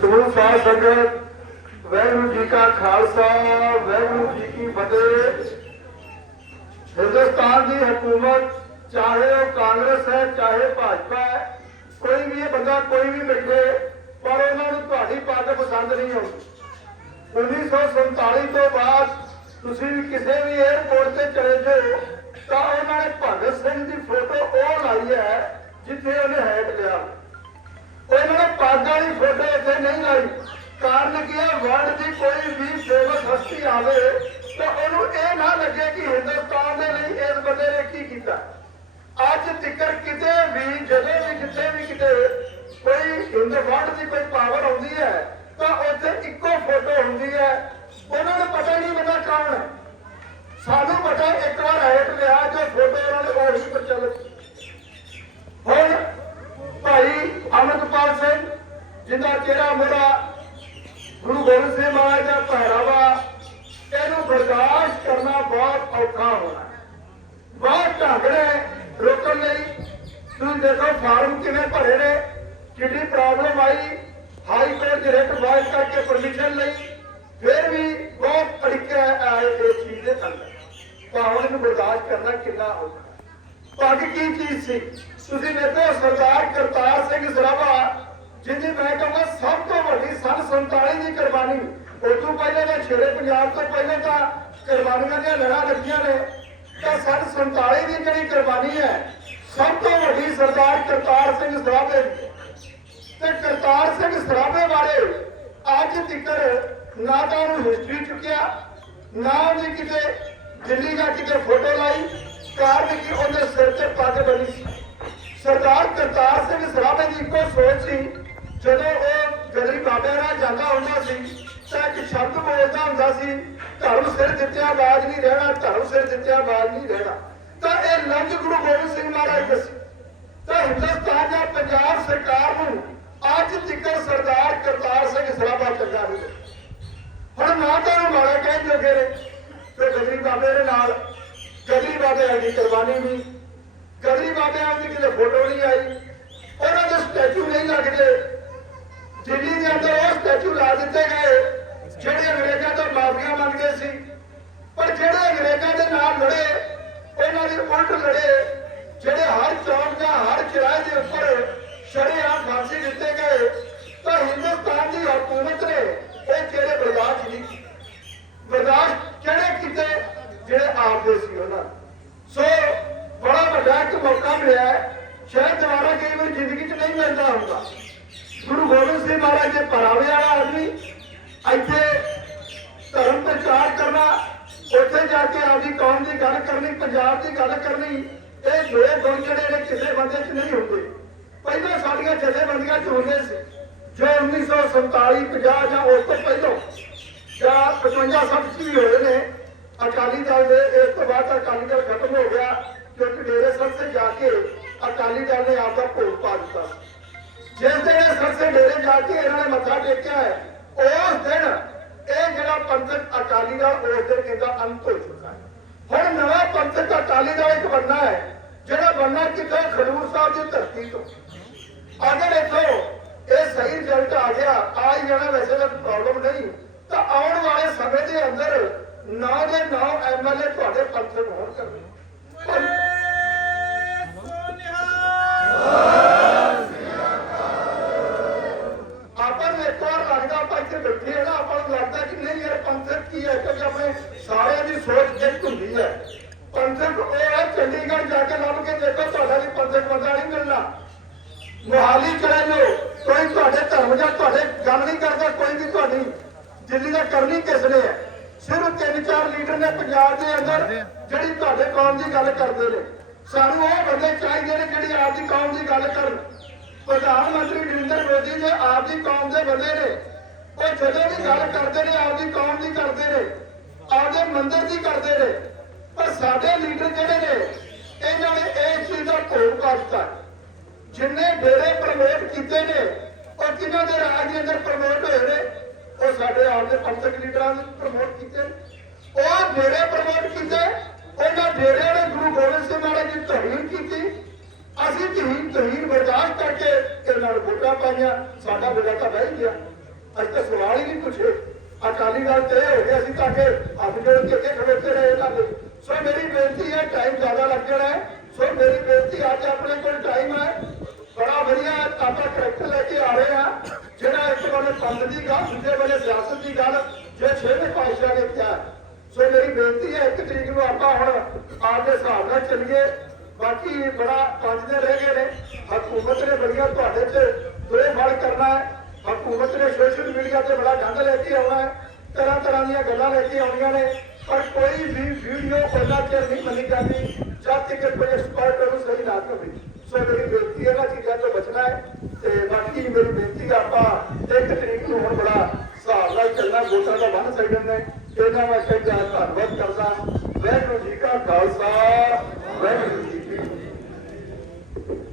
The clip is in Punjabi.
ਸਮੂਹ ਸਾਧ ਸੰਗਤ, ਵਾਹਿਗੁਰੂ ਜੀ ਕਾ ਖਾਲਸਾ, ਵਾਹਿਗੁਰੂ ਜੀ ਕੀ ਫਤਿਹ। ਹਿੰਦੁਸਤਾਨ ਦੀ ਹਕੂਮਤ, ਚਾਹੇ ਉਹ ਕਾਂਗਰਸ ਹੈ, ਚਾਹੇ ਭਾਜਪਾ ਹੈ, ਕੋਈ ਵੀ ਇਹ ਬੰਦਾ ਕੋਈ ਵੀ ਬੈਠੇ ਪਰ ਉਹਨਾਂ ਨੂੰ ਤੁਹਾਡੀ ਪੱਗ ਪਸੰਦ ਨਹੀਂ ਆਉਂਦੀ। 1947 ਤੋਂ ਬਾਅਦ ਤੁਸੀਂ ਵੀ ਕਿਸੇ ਵੀ 에ਅਰਪੋਰਟ ਤੇ ਚਲੇ ਜਾਓ, ਤਾਂ ਉਹਨਾਂ ਨੇ ਭਗਤ ਸਿੰਘ ਦੀ ਫੋਟੋ ਉਹ ਲਾਈ ਹੈ ਜਿੱਥੇ ਉਹਨੇ ਹੈਟ ਲਿਆ। ਉਹਨਾਂ ਨੇ ਪੱਗ ਵਾਲੀ ਫੋਟੋ ਇੱਥੇ ਨਹੀਂ ਲਾਈ। ਕਾਰਨ ਕੀ ਹੈ? ਵਰਲਡ ਦੀ ਕੋਈ ਵੀ ਫੇਮਸ ਹਸਤੀ ਆਵੇ ਤਾਂ ਉਹਨੂੰ ਇਹ ਨਾ ਲੱਗੇ ਕਿ ਹਿੰਦੁਸਤਾਨ ਦੇ ਲਈ ਇਸ ਬੰਦੇ ਨੇ ਕੀ ਕੀਤਾ। ਅੱਜ ਤਿੱਕਰ ਕਿਤੇ ਵੀ, ਜਦੋਂ ਵੀ ਕਿਤੇ ਵੀ ਕਿਤੇ ਕੋਈ ਹਿੰਦ ਦੀ ਕੋਈ ਪਾਵਰ ਆਉਂਦੀ ਹੈ ਤਾਂ ਉੱਥੇ ਇੱਕੋ ਫੋਟੋ ਹੁੰਦੀ ਹੈ। ਉਹਨਾਂ ਨੂੰ ਪਤਾ ਨਹੀਂ ਬੰਦਾ ਕੌਣ ਹੈ ਸਾਨੂੰ ਪਤਾ ਇੱਕ ਵਾਰ ਹੈਟ ਲਿਆ ਜੋ ਫੋਟੋ ਉਹਨਾਂ ਨੇ ਉਹੀ ਪ੍ਰਚਲਿਤ ਹੁਣ ਭਾਈ ਅਮਰਪਾਲ ਸਿੰਘ ਜਿੰਦਾ ਚਿਹਰਾ ਮੋਰਾ ਗੁਰੂ ਗੋਬਿੰਦ ਸਿੰਘ ਮਹਾਰਾਜ ਦਾ ਪਹਿਰਾਵਾ, ਇਹਨੂੰ ਬਰਦਾਸ਼ਤ ਕਰਨਾ ਬਹੁਤ ਔਖਾ ਹੋਣਾ ਬਹੁਤ ਢੰਗ ਰੋਕਣ ਲਈ। ਤੁਸੀਂ ਦੇਖੋ, ਫਾਰਮ ਕਿਵੇਂ ਭਰੇ ਨੇ, ਕਿੰਨੀ ਪ੍ਰੋਬਲਮ ਆਈ। ਹਾਈ ਕੋਰਟ ਡਾਇਰੈਕਟ ਵਾਇਸ ਕਰਕੇ ਪਰਮਿਸ਼ਨ ਲਈ। ਫਿਰ ਵੀ ਬਹੁਤ ਅੜਿੱਕੇ ਆਏ ਇਸ ਚੀਜ਼ ਦੇ ਅੰਦਰ। ਤਾਂ ਹੁਣ ਇਹਨੂੰ ਬਰਦਾਸ਼ਤ ਕਰਨਾ ਕਿੰਨਾ ਔਖਾ ਹੈ। ਕੀ ਚੀਜ਼ ਸੀ? ਤੁਸੀਂ ਦੇਖੋ ਸਰਦਾਰ ਕਰਤਾਰ ਸਿੰਘ ਸਰਾਭਾ ਜਿਹਦੀ ਮੈਂ ਕਹਿੰਦਾ ਸਭ ਤੋਂ ਵੱਡੀ ਸਨ 47 ਦੀ ਕੁਰਬਾਨੀ। ਉਹ ਪਹਿਲੇ ਤਾਂ ਸ਼ੇਰੇ ਪੰਜਾਬ ਤੋਂ ਪਹਿਲੇ ਤਾਂ ਕੁਰਬਾਨੀਆਂ ਦੀਆਂ ਲੜਾਂ ਲੱਗੀਆਂ ਨੇ। ਤਾਂ ਸਨ 47 ਦੀ ਜਿਹੜੀ ਕੁਰਬਾਨੀ ਹੈ, ਸਭ ਤੋਂ ਵੱਡੀ ਸਰਦਾਰ ਕਰਤਾਰ ਸਿੰਘ ਸਰਾਭੇ ਦੀ। ਤੇ ਕਰਤਾਰ ਸਿੰਘ ਸਰਾਭੇ ਬਾਰੇ ਅੱਜ ਤੱਕ ਨਾ ਤਾਂ ਉਹਨੂੰ ਹਿਸਟਰੀ ਚੁੱਕਿਆ, ਨਾ ਉਹਨੇ ਕਿਤੇ ਦਿੱਲੀ ਜਾ ਕੇ ਫੋਟੋ ਲਾਈ ਕਾਰਨ ਕਿ ਉਹਦੇ ਸਿਰ ਤੇ ਪੱਗ ਬਣੀ ਸੀ। ਸਰਦਾਰ ਕਰਤਾਰ ਸਿੰਘ ਸਰਾਭੇ ਦੀ ਇੱਕੋ ਸੋਚ ਸੀ, ਜਦੋਂ ਉਹ ਨਾਲ ਜਾਂਦਾ ਹੁੰਦਾ ਸੀ, ਤਾਂ ਇੱਕ ਸ਼ਬਦ ਬੋਲਦਾ ਹੁੰਦਾ ਸੀ, ਧਰਮ ਸਿਰ ਜਿੱਤਿਆ ਬਾਜ ਨਹੀਂ ਰਹਿਣਾ, ਧਰਮ ਸਿਰ ਜਿੱਤਿਆ ਬਾਜ ਨਹੀਂ ਰਹਿਣਾ। ਤਾਂ ਇਹ ਲੰਜ ਗੁਰੂ ਗੋਬਿੰਦ ਸਿੰਘ ਮਹਾਰਾਜ ਦੱਸੀ। ਤਾਂ ਹਿੰਦੁਸਤਾਨ ਜਾਂ ਪੰਜਾਬ ਸਰਕਾਰ ਨੂੰ ਅੱਜ ਤੱਕ ਸਰਦਾਰ ਕਰਤਾਰ ਸਿੰਘ ਸਰਾਭਾ ਚੰਗਾ ਨਹੀਂ ਹੁਣ ਨਾ ਤਾਂ ਉਹ ਮਾੜਾ ਕਹਿ ਜੋਗੇ ਨੇ ਤੇ ਗਦਰੀ ਬਾਬੇ ਦੇ ਨਾਲ ਗਦਰੀ ਬਾਬੇ ਦੀ ਕੁਰਬਾਨੀ ਨਹੀਂ ਗਦਰੀ ਬਾਬਿਆਂ ਦੀ ਕਿਤੇ ਫੋਟੋ ਨਹੀਂ ਆਈ, ਉਹਨਾਂ ਦੇ ਸਟੈਚੂ ਨਹੀਂ ਲੱਗਦੇ। ਦਿੱਲੀ ਦੇ ਅੰਦਰ ਉਹ ਸਟੈਚੂ ਲਾ ਦਿੱਤੇ ਗਏ, ਜਿਹੜੇ ਅੰਗਰੇਜ਼ਾਂ ਤੋਂ ਮਾਫੀਆਂ ਮੰਗਦੇ ਸੀ ਪਰ ਜਿਹੜੇ ਅੰਗਰੇਜ਼ਾਂ ਦੇ ਨਾਲ ਲੜੇ, ਉਹਨਾਂ ਦੇ ਉਲਟ ਲੜੇ, ਜਿਹੜੇ ਹਰ ਚੌਕ ਦਾ ਹਰ ਚੌਰਾਹੇ ਦੇ ਉੱਪਰ ਸ਼ਰੇਆਮ ਫਾਂਸੀ ਦਿੱਤੇ ਗਏ, ਤਾਂ ਹਿੰਦੁਸਤਾਨ ਦੀ ਹਕੂਮਤ ਨੇ ਇਹ ਜਿਹੜੇ ਬਰਦਾਸ਼ਤ ਨਹੀਂ ਕੀਤੇ। ਬਰਦਾਸ਼ਤ ਕਿਹੜੇ ਕੀਤੇ ਜਿਹੜੇ ਆਪਦੇ ਸੀ ਉਹਨਾਂ ਨੂੰ। ਸੋ ਬੜਾ ਵੱਡਾ ਇੱਕ ਮੌਕਾ ਮਿਲਿਆ ਸ਼ਾਇਦ ਦੁਬਾਰਾ ਕਈ ਵਾਰ ਜ਼ਿੰਦਗੀ 'ਚ ਨਹੀਂ ਮਿਲਦਾ ਹੁੰਦਾ ਗੁਰੂ ਗੋਬਿੰਦ ਸਿੰਘ ਮਹਾਰਾਜ ਦੇ ਪਰਾਵੇ ਵਾਲਾ ਆਦਮੀ, ਇੱਥੇ ਧਰਮ ਪ੍ਰਚਾਰ ਕਰਨਾ, ਉੱਥੇ ਜਾ ਕੇ ਆਪਦੀ ਕੌਮ ਦੀ ਗੱਲ ਕਰਨੀ, ਪੰਜਾਬ ਦੀ ਗੱਲ ਕਰਨੀ, ਇਹ ਦੋ ਗੁਣ ਜਿਹੜੇ ਨੇ ਕਿਸੇ ਬੰਦੇ 'ਚ ਨਹੀਂ ਹੁੰਦੇ। ਪਹਿਲਾਂ ਸਾਡੀਆਂ ਜਥੇਬੰਦੀਆਂ 'ਚ ਹੁੰਦੇ ਸੀ, ਜੋ 1947 50 ਜਾਂ ਉਸ ਤੋਂ ਪਹਿਲਾਂ, ਜਾਂ 55 60 ਚ ਵੀ ਹੋਏ ਨੇ, ਅਕਾਲੀ ਦਲ ਦੇ, ਇਸ ਤੋਂ ਬਾਅਦ ਅਕਾਲੀ ਦਲ ਖਤਮ ਹੋ ਗਿਆ, ਕਿਉਂਕਿ ਡੇਰੇ ਸਭ ਤੇ ਜਾ ਕੇ ਅਕਾਲੀ ਦਲ ਨੇ ਆਪਦਾ ਭੋਗ ਪਾ ਦਿੱਤਾ ਜਿਸ ਦਿਨ ਇਹ ਸਰ ਡੇਰੇ ਜਾ ਕੇ ਇਹਨਾਂ ਨੇ ਮੱਥਾ ਟੇਕਿਆ ਹੈ, ਉਸ ਦਿਨ ਇਹ ਜਿਹੜਾ ਪੰਥਕ ਅਕਾਲੀ ਦਲ ਉਸ ਦਿਨ ਇਹਦਾ ਅੰਤ ਹੋ ਚੁੱਕਾ ਹੈ। ਹੁਣ ਨਵਾਂ ਪੰਥਕ ਅਕਾਲੀ ਦਲ ਇੱਕ ਬਣਨਾ ਹੈ, ਜਿਹੜਾ ਬਣਨਾ ਕਿਤੇ ਖਡੂਰ ਸਾਹਿਬ ਦੀ ਧਰਤੀ ਤੋਂ। ਅਗਰ ਇਥੋਂ ਇਹ ਸਹੀ ਰਿਜ਼ਲਟ ਆ ਗਿਆ। ਆ ਹੀ ਜਾਣਾ ਵੈਸੇ ਤਾਂ ਪ੍ਰੋਬਲਮ ਨਹੀਂ, ਤਾਂ ਆਉਣ ਵਾਲੇ ਸਮੇਂ ਦੇ ਅੰਦਰ ਨਾ ਦੇ ਨੌ ਐਮਐਲਏ ਤੁਹਾਡੇ ਪੰਥਕ ਹੋਣ ਕਰਨੇ ਆਪਾਂ ਨੂੰ ਇੱਕ ਵਾਰ ਲੱਗਦਾ ਆਪਾਂ ਇੱਥੇ ਬੈਠੇ ਹਾਂ ਨਾ ਆਪਾਂ ਨੂੰ ਲੱਗਦਾ ਕਿ ਨਹੀਂ ਯਾਰ ਪੰਥਕ ਕੀ ਹੈ ਕਿਉਂਕਿ ਆਪਣੇ ਸਾਰਿਆਂ ਦੀ ਸੋਚ ਇੱਕ ਹੁੰਦੀ ਹੈ? ਪੰਥਕ ਉਹ ਹੈ, ਚੰਡੀਗੜ੍ਹ ਜਾ ਕੇ ਲੱਭ ਕੇ ਦੇਖੋ ਤੁਹਾਡਾ ਵੀ ਪੰਥਕ ਬੰਦਾ ਨਹੀਂ ਮਿਲਣਾ। ਮੋਹਾਲੀ ਚਲੇ ਜਾਓ, ਕੋਈ ਤੁਹਾਡੇ ਧਰਮ ਜਾਂ ਤੁਹਾਡੇ ਗੱਲ ਨਹੀਂ ਕਰਦਾ, ਕੋਈ ਵੀ ਤੁਹਾਡੀ ਦਿੱਲੀ ਦਾ ਕਰਨੀ ਕਿਸ ਨੇ ਹੈ। ਸਿਰਫ ਤਿੰਨ ਚਾਰ ਲੀਡਰ ਨੇ ਪੰਜਾਬ ਦੇ ਅੰਦਰ ਜਿਹੜੀ ਤੁਹਾਡੇ ਕੌਮ ਦੀ ਗੱਲ ਕਰਦੇ ਨੇ। ਸਾਨੂੰ ਉਹ ਬੰਦੇ ਚਾਹੀਦੇ ਨੇ ਜਿਹੜੀ ਆਪ ਦੀ ਕੌਮ ਦੀ ਗੱਲ ਕਰਨ। ਪ੍ਰਧਾਨ ਮੰਤਰੀ ਨਰਿੰਦਰ ਮੋਦੀ ਜੀ ਆਪ ਦੀ ਕੌਮ ਦੇ ਬੰਦੇ ਨੇ ਉਹ ਜਦੋਂ ਵੀ ਗੱਲ ਕਰਦੇ ਨੇ, ਆਪਦੀ ਕੌਮ ਦੀ ਕਰਦੇ ਨੇ, ਆਪਦੇ ਮੰਦਰ ਦੀ ਕਰਦੇ ਨੇ, ਪਰ ਸਾਡੇ ਲੀਡਰ ਜਿਹੜੇ ਨੇ, ਇਹਨਾਂ ਨੇ ਇਸ ਚੀਜ਼ ਦਾ ਭੋਗ ਕਰਤਾ ਜਿੰਨੇ ਡੇਰੇ ਪ੍ਰਮੋਟ ਕੀਤੇ ਨੇ, ਉਹ ਕਿਹਨਾਂ ਦੇ ਰਾਜ ਦੇ ਅੰਦਰ ਪ੍ਰਮੋਟ ਹੋਏ ਨੇ, ਉਹ ਸਾਡੇ ਆਪਦੇ ਪੰਥਕ ਲੀਡਰਾਂ ਨੇ ਪ੍ਰਮੋਟ ਕੀਤੇ ਉਹ ਡੇਰੇ ਪ੍ਰਮੋਟ ਕੀਤੇ, ਉਹਨਾਂ ਡੇਰਿਆਂ ਨੇ ਗੁਰੂ ਗੋਬਿੰਦ ਸਿੰਘ ਮਹਾਰਾਜ ਦੀ ਤੋਹੀਨ ਕੀਤੀ। ਅਸੀਂ ਤਹੀਨ ਤਹੀਨ ਬਰਦਾਸ਼ਤ ਕਰਕੇ ਇਹਨਾਂ ਨੂੰ ਵੋਟਾਂ ਪਾਈਆਂ, ਸਾਡਾ ਵੇਲਾ ਤਾਂ ਬਹਿ ਗਿਆ। ਅੱਜ ਤਾਂ ਸਵਾਲ ਹੀ ਨਹੀਂ ਪੁੱਛੇ ਅਕਾਲੀ ਦਲ ਤੇ ਇਹ ਹੋ ਗਿਆ ਸੀ ਤਾਂ ਕਿ ਹੱਥ ਜੋੜ ਕੇ ਇੱਥੇ ਖੜੋਤੇ ਰਹੇ ਇਹਨਾਂ ਸੋ ਮੇਰੀ ਬੇਨਤੀ ਹੈ ਟਾਈਮ ਜ਼ਿਆਦਾ ਲੱਗ ਹੈ। ਸੋ ਮੇਰੀ ਬੇਨਤੀ ਅੱਜ ਆਪਣੇ ਕੋਲ ਟਾਈਮ ਹੈ। ਬੜਾ ਵਧੀਆ ਆਪਾਂ ਕਰੈਕਟਰ ਲੈ ਕੇ ਆ ਰਹੇ ਆ ਜਿਹੜਾ ਇੱਕ ਵਾਲੇ ਪੰਡ ਦੀ ਗੱਲ, ਦੂਜੇ ਵਾਲੇ ਸਿਆਸਤ ਦੀ ਗੱਲ, ਜੇ ਛੇਵੇਂ ਪਾਤਸ਼ਾਹ ਨੇ ਕਿਹਾ ਸੋ ਮੇਰੀ ਬੇਨਤੀ ਹੈ, ਇੱਕ ਤਰੀਕ ਨੂੰ ਆਪਾਂ ਹੁਣ ਆਪਦੇ ਹਿਸਾਬ ਨਾਲ ਚੱਲੀਏ। ਬਾਕੀ ਬੜਾ ਪੰਜ ਦਿਨ ਰਹਿ ਗਏ ਨੇ। ਹਕੂਮਤ ਨੇ ਬੜੀਆਂ ਤੁਹਾਡੇ ਤੇ ਦੋਏ ਫੜ ਕਰਨਾ ਹੈ। ਹਕੂਮਤ ਨੇ ਸੋਸ਼ਲ ਮੀਡੀਆ ਤੇ ਬੜਾ ਗੰਦ ਲੈ ਕੇ ਆਉਣਾ ਹੈ। ਤਰ੍ਹਾਂ ਤਰ੍ਹਾਂ ਦੀਆਂ ਗੱਲਾਂ ਲੈ ਕੇ ਆਉਣੀਆਂ ਨੇ। ਪਰ ਕੋਈ ਵੀ ਵੀਡੀਓ ਪਹਿਲਾਂ ਚਿਰ ਨਹੀਂ ਮੰਨੀ ਜਾਂਦੀ। ਜਦ ਤੱਕ ਕੋਈ ਐਕਸਪਰਟ ਉਹਨੂੰ ਸਹੀ ਨਾ ਕਰੇ ਸੋ ਮੇਰੀ ਬੇਨਤੀ ਹੈ ਨਾ ਚੀਜ਼ਾਂ ਤੋਂ ਬਚਣਾ ਹੈ ਤੇ ਬਾਕੀ ਮੇਰੀ ਬੇਨਤੀ ਆਪਾਂ ਇੱਕ ਤਰੀਕ ਨੂੰ ਹੁਣ ਬੜਾ ਹਿਸਾਬ ਨਾਲ ਚੱਲਣਾ, ਵੋਟਾਂ ਦਾ ਬੰਨ ਸਕਦੇ ਨੇ ਇਹਨਾਂ ਵਾਸਤੇ ਧੰਨਵਾਦ ਕਰਦਾ।